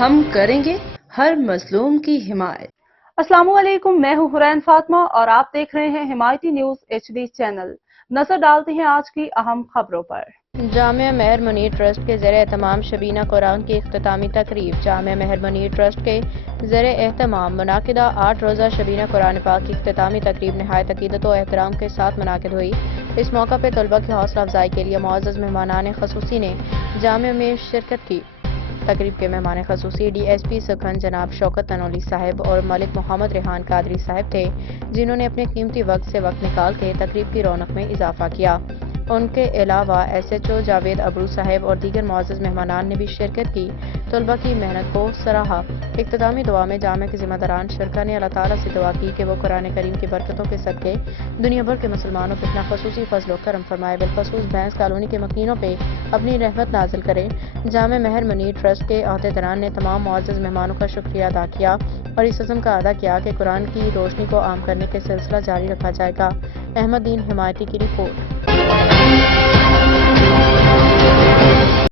ہم کریں گے ہر مظلوم کی حمایت۔ السلام علیکم، میں ہوں حرین فاطمہ اور آپ دیکھ رہے ہیں حمایتی نیوز HD چینل۔ نظر ڈالتے ہیں آج کی اہم خبروں پر۔ جامعہ مہر منیر ٹرسٹ کے زیر اہتمام شبینہ قرآن کی اختتامی تقریب۔ جامعہ مہر منیر ٹرسٹ کے زیر اہتمام منعقدہ 8 روزہ شبینہ قرآن پاک کی اختتامی تقریب نہایت عقیدت و احترام کے ساتھ منعقد ہوئی۔ اس موقع پہ طلباء کی حوصلہ افزائی کے لیے معزز مہمانان خصوصی نے جامعہ میں شرکت کی۔ تقریب کے مہمان خصوصی DSP سکھند جناب شوکت تنولی صاحب اور ملک محمد ریحان قادری صاحب تھے، جنہوں نے اپنے قیمتی وقت سے وقت نکال کے تقریب کی رونق میں اضافہ کیا۔ ان کے علاوہ SHO جاوید ابرو صاحب اور دیگر معزز مہمانان نے بھی شرکت کی، طلباء کی محنت کو سراہا۔ اختتامی دعا میں جامعہ کے ذمہ داران شرکا نے اللہ تعالیٰ سے دعا کی کہ وہ قرآن کریم کی برکتوں کے صدقے دنیا بھر کے مسلمانوں پر اپنا خصوصی فضل و کرم فرمائے، بالخصوص بھینس کالونی کے مکینوں پہ اپنی رحمت نازل کرے۔ جامعہ مہر منیر ٹرسٹ کے عہدیداران نے تمام معزز مہمانوں کا شکریہ ادا کیا اور اس عزم کا اعادہ کیا کہ قرآن کی روشنی کو عام کرنے کے سلسلہ جاری رکھا جائے گا۔ احمد دین حمایتی کی رپورٹ۔